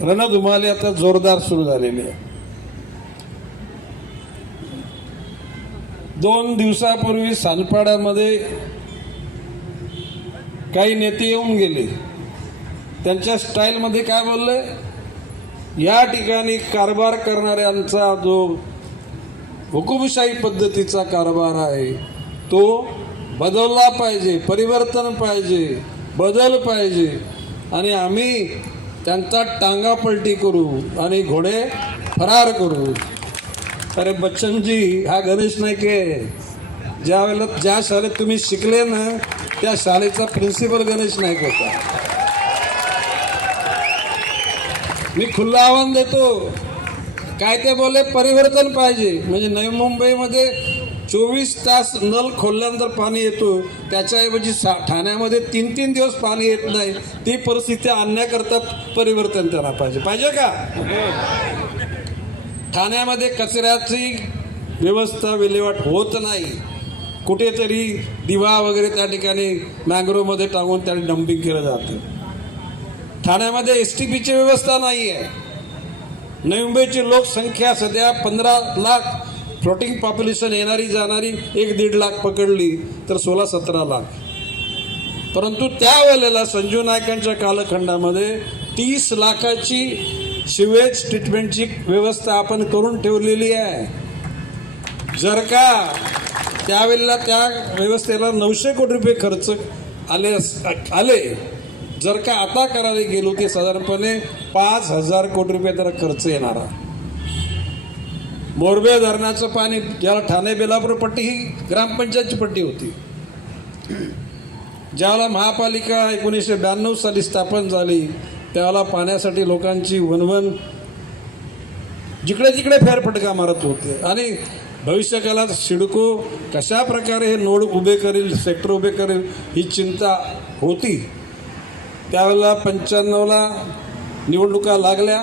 रणधुमाळी आता जोरदार सुरू झालेली आहे. 2 दिवसापूर्वी सानपाड्यामध्ये काही नेते येऊन गेले. त्यांच्या स्टाईलमध्ये काय बोलले, या ठिकाणी कारभार करणाऱ्यांचा जो हुकुमशाही पद्धतीचा कारभार आहे तो बदलला पाहिजे, परिवर्तन पाहिजे, बदल पाहिजे आणि आम्ही त्यांचा टांगा पलटी करू आणि घोडे फरार करू. अरे बच्चनजी, हा गणेश नाईक आहे. ज्या शाळेत तुम्ही शिकले ना त्या शाळेचा प्रिन्सिपल गणेश नाईक होता. मी खुलं आव्हान देतो, काय ते बोले परिवर्तन पाहिजे. म्हणजे नवी मुंबईमध्ये 24 तास नल खोलल्यानंतर पाणी येतो, त्याच्याऐवजी ठाण्यामध्ये 3-3 दिवस पाणी येत नाही. ती परिस्थिती आणण्याकरता परिवर्तन त्यांना पाहिजे का? ठाण्यामध्ये कचऱ्याची व्यवस्था विल्हेवाट होत नाही. कुठेतरी दिवा वगैरे त्या ठिकाणी मँग्रोवमध्ये टाकून त्याने डम्पिंग केलं जातं. ठाण्यामध्ये STPची व्यवस्था नाही आहे. नवी मुंबईची लोकसंख्या सध्या 15 लाख, फ्लोटिंग पॉप्युलेशन येणारी जाणारी 1-1.5 लाख पकडली तर 16-17 लाख. परंतु त्यावेळेला संजू नाईकांच्या कालखंडामध्ये 30 लाखाची सिवेज ट्रीटमेंटची व्यवस्था आपण करून ठेवलेली आहे. जर का त्यावेळेला त्या व्यवस्थेला 900 कोटी रुपये खर्च आले, जर का आता करायला गेलो ते साधारणपणे 5,000 कोटी रुपये त्याला खर्च येणारा. मोरबे धरणाचं पाणी, ज्याला ठाणे बेलापूर पट्टी ही ग्रामपंचायतची पट्टी होती, ज्यावेळेला महापालिका 1992 साली स्थापन झाली त्यावेळेला पाण्यासाठी लोकांची वणवण जिकडे तिकडे फेरफटका मारत होते. आणि भविष्यकाळात सिडको कशा प्रकारे हे नोड उभे करेल, सेक्टर उभे करेल ही चिंता होती. त्यावेळेला 95ला निवडणुका लागल्या.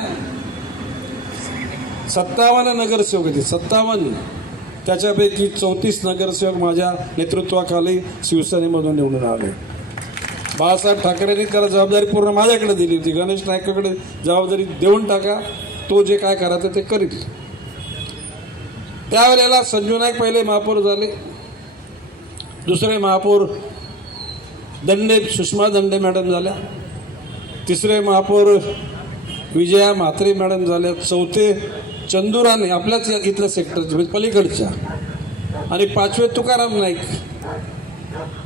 57 नगरसेवक होते, 57. त्याच्यापैकी 34 नगरसेवक माझ्या नेतृत्वाखाली शिवसेनेमधून निवडून आले. बाळासाहेब ठाकरेंनी त्याला जबाबदारी पूर्ण माझ्याकडे दिली होती. गणेश नाईकाकडे जबाबदारी देऊन टाका, तो जे काय करायचं ते करील. त्यावेळेला संजू नाईक पहिले महापौर झाले. दुसरे महापौर दंडे, सुषमा दंडे मॅडम झाल्या. तिसरे महापौर विजया म्हात्रे मॅडम झाल्या. चौथे चंदुराने, आपल्याच इथल्या सेक्टरचे म्हणजे पलीकडच्या. आणि 5वे तुकाराम नाईक.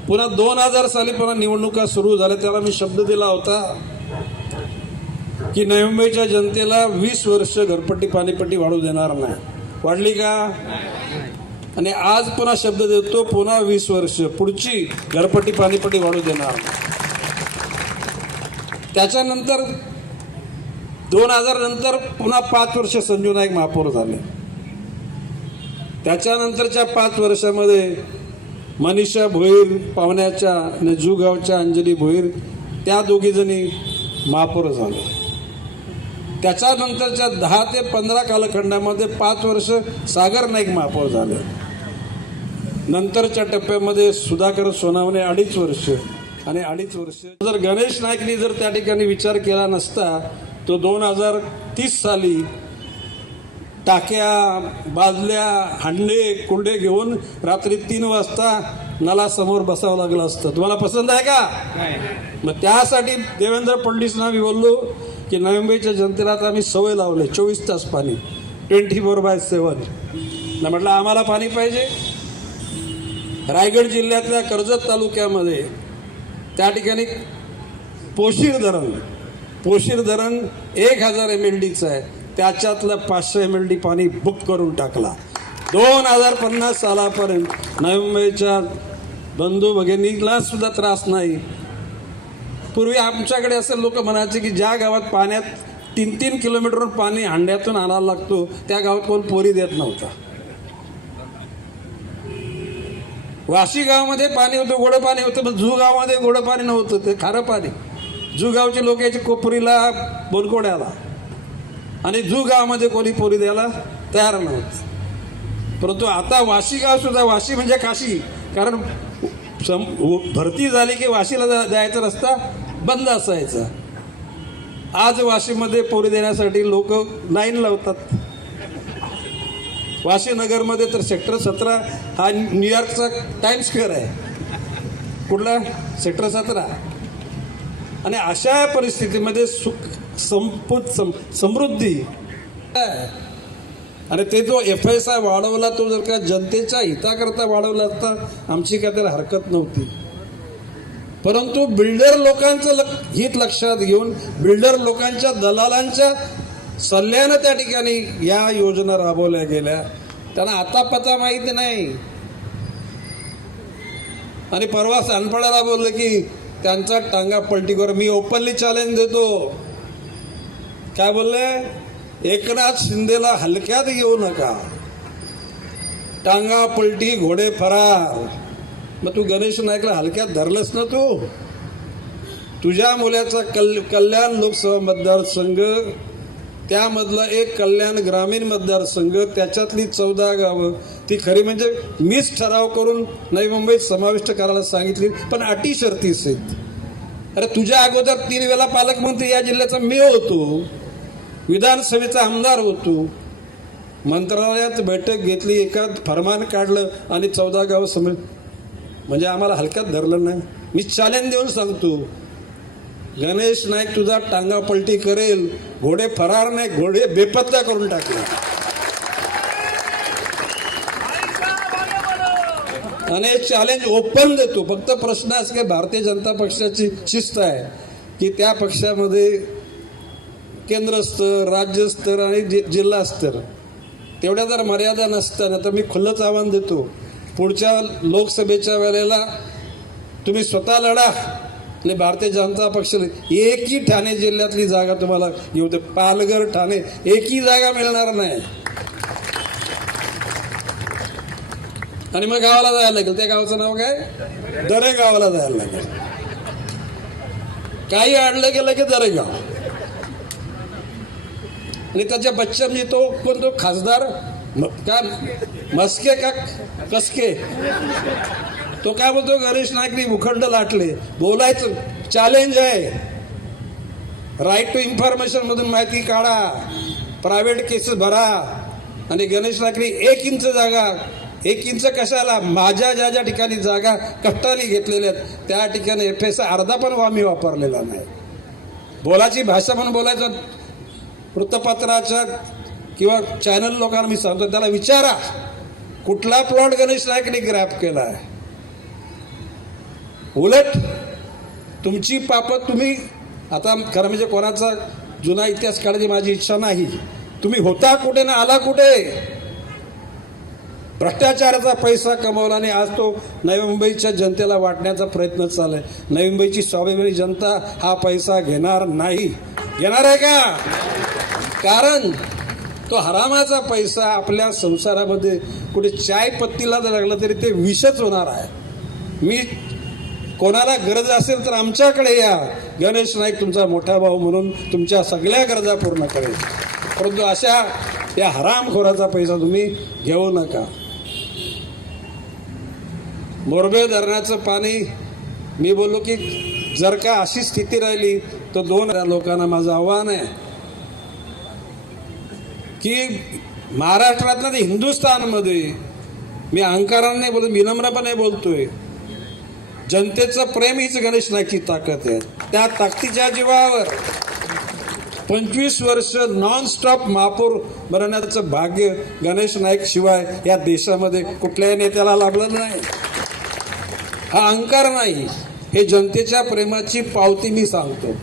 पुन्हा 2000 साली पुन्हा निवडणुका सुरू झाल्या. त्याला मी शब्द दिला होता की नवी मुंबईच्या जनतेला 20 वर्ष घरपट्टी पाणीपट्टी वाढू देणार नाही. वाढली का? आणि आज पुन्हा शब्द देतो, पुन्हा 20 वर्ष पुढची घरपट्टी पाणीपट्टी वाढू देणार. त्याच्यानंतर 2000 नंतर पुन्हा 5 वर्ष संजू नाईक महापौर झाले. त्याच्यानंतरच्या 5 वर्षामध्ये मनीषा भोईर पावण्याच्या आणि जुगावच्या अंजली भोईर त्या दोघीजणी महापौर झाल्या. त्याच्यानंतरच्या 10 ते 15 कालखंडामध्ये 5 वर्ष सागर नाईक महापौर झाले. नंतरच्या टप्प्यामध्ये सुधाकर सोनावणे 2.5 वर्ष आणि 2.5 वर्ष. जर गणेश नाईकनी जर त्या ठिकाणी विचार केला नसता तो 2030 साली टाक्या, बादल्या, हांडे, कुंडे घेऊन रात्री 3 वाजता नलासमोर बसावं लागलं असतं. तुम्हाला पसंत आहे का? मग त्यासाठी देवेंद्र फडणवीसांना मी बोललो की नवी मुंबईच्या जनतेला आता आम्ही सवय लावले 24 तास पाणी, 24/7. ना म्हटलं आम्हाला पाणी पाहिजे. रायगड जिल्ह्यातल्या कर्जत तालुक्यामध्ये त्या ठिकाणी पोशीर धरण 1000 MLDचं आहे. त्याच्यातलं 500 MLD पाणी बुक करून टाकला. 2050 सालापर्यंत नवी मुंबईच्या बंधू भगिनीला सुद्धा त्रास नाही. पूर्वी आमच्याकडे असं लोक म्हणायचे की ज्या गावात पाण्यात 3-3 किलोमीटरवर पाणी हांड्यातून आणायला लागतो त्या गावात कोण पोरी देत नव्हता. वाशी गावामध्ये पाणी होतं, गोडं पाणी होतं, पण जू गावामध्ये गोडं पाणी नव्हतं, ते खारं पाणी. जू गावचे लोक यायचे कोपरीला, बोलकोड्याला, आणि जू गावामध्ये कोणी पोरी द्यायला तयार नव्हतं. परंतु आता वाशी गाव सुद्धा, वाशी म्हणजे काशी, कारण भरती झाली की वाशीला जायचा रस्ता बंद असायचा. आज वाशीमध्ये पोरी देण्यासाठी लोक लाईन लावतात. वाशी नगरमध्ये तर सेक्टर 17 हा न्यूयॉर्कचा टाइम स्क्वेअर आहे. कुठला सेक्टर 17. आणि अशा परिस्थितीमध्ये सुख समृद्धी आणि ते जो FSI वाढवला तो जर का जनतेच्या हिताकरता वाढवला असता आमची काय त्याला हरकत नव्हती. परंतु बिल्डर लोकांचं हित लक्षात घेऊन बिल्डर लोकांच्या दलालांच्या सल्ल्यानं त्या ठिकाणी या योजना राबवल्या गेल्या. त्यांना आता पता माहिती नाही. आणि परवा सानपाड्याला बोललं की त्यांचा टांगा पलटीवर. मी ओपनली चॅलेंज देतो. काय बोलले? एकनाथ शिंदेला हलक्यात घेऊ नका. टांगा पलटी घोडे फरार. मग तू गणेश नाईकला हलक्यात धरलंस ना. तुझ्या मुलाचा कल्याण लोकसभा मतदारसंघ, त्यामधला एक कल्याण ग्रामीण मतदारसंघ, त्याच्यातली 14 गावं ती खरी म्हणजे मीच ठराव करून नवी मुंबईत समाविष्ट करायला सांगितली, पण अटी शर्ती आहेत. अरे तुझ्या अगोदर 3 वेळा पालकमंत्री या जिल्ह्याचा मी होतो, विधानसभेचा आमदार होतो, मंत्रालयात बैठक घेतली, एका फरमान काढलं आणि 14 गावं म्हणजे आम्हाला हलक्यात धरलं नाही. मी चॅलेंज देऊन सांगतो, गणेश नाईक तुझा टांगा पलटी करेल. घोडे फरार नाही, घोडे बेपत्ता करून टाकले. आणि चॅलेंज ओपन देतो. फक्त प्रश्न असा की भारतीय जनता पक्षाची शिस्त आहे की त्या पक्षामध्ये केंद्र स्तर, राज्य स्तर आणि जिल्हा स्तर तेवढ्या जर मर्यादा नसताना तर मी खुल्लंच आव्हान देतो, पुढच्या लोकसभेच्या वेळेला तुम्ही स्वतः लढा. आणि भारतीय जनता पक्षाला एकही ठाणे जिल्ह्यातली जागा तुम्हाला येऊ दे. पालघर, ठाणे एकही जागा मिळणार नाही. आणि मग गावाला जायला लागेल. त्या गावाचं नाव काय? दरे गावाला जायला लागेल. काही अडलं गेलं की दरेगाव. आणि त्याच्या बच्चन तो कोण तो खासदार का मस्के का कसके, तो काय बोलतो? गणेश नाईकनी भूखंड लाटले. बोलायचं चॅलेंज आहे. राईट टू इन्फॉर्मेशन मधून माहिती काढा, प्रायव्हेट केसेस भरा. आणि गणेश नाईकनी 1 इंच जागा, 1 इंच कशाला, माझ्या ज्या ज्या ठिकाणी जागा कष्टाने घेतलेल्या आहेत त्या ठिकाणी FSI अर्धा पण आम्ही वापरलेला नाही. बोलाची भाषा म्हणून बोलायचं. वृत्तपत्राच्या किंवा चॅनल लोकांना मी सांगतो, त्याला विचारा कुठला प्लॉट गणेश नाईकने ग्रॅप केला आहे. उलट तुमची पापत तुम्ही आता खरं म्हणजे कोणाचा जुना इतिहास काढायची माझी इच्छा नाही. तुम्ही होता कुठे ना आला कुठे? भ्रष्टाचाराचा पैसा कमवला आणि आज तो नवी मुंबईच्या जनतेला वाटण्याचा प्रयत्न चाललाय. नवी मुंबईची स्वाभिमानी जनता हा पैसा घेणार नाही. घेणार आहे का? कारण तो हरामाचा पैसा आपल्या संसारामध्ये कुठे चाय पत्तीला जर लागला तरी ते विषच होणार आहे. मी कोणाला गरज असेल तर आमच्याकडे या. गणेश नाईक तुमचा मोठा भाऊ म्हणून तुमच्या सगळ्या गरजा पूर्ण करेल. परंतु अशा या हरामखोराचा पैसा तुम्ही घेऊ नका. मोरबे धरणाचं पाणी मी बोललो की जर का अशी स्थिती राहिली तर 2 लोकांना माझं आव्हान आहे की महाराष्ट्रातल्या ते हिंदुस्थानमध्ये, मी अहंकाराने बोलतो, विनम्रपणे बोलतोय, जनतेचं प्रेम हीच गणेश नाईकची ताकद आहे. त्या ताकदीच्या जीवावर 25 वर्ष नॉनस्टॉप महापौर बनवण्याचं भाग्य गणेश नाईक शिवाय या देशामध्ये कुठल्याही नेत्याला लाभलं नाही. हा अहंकार नाही, हे जनतेच्या प्रेमाची पावती मी सांगतो.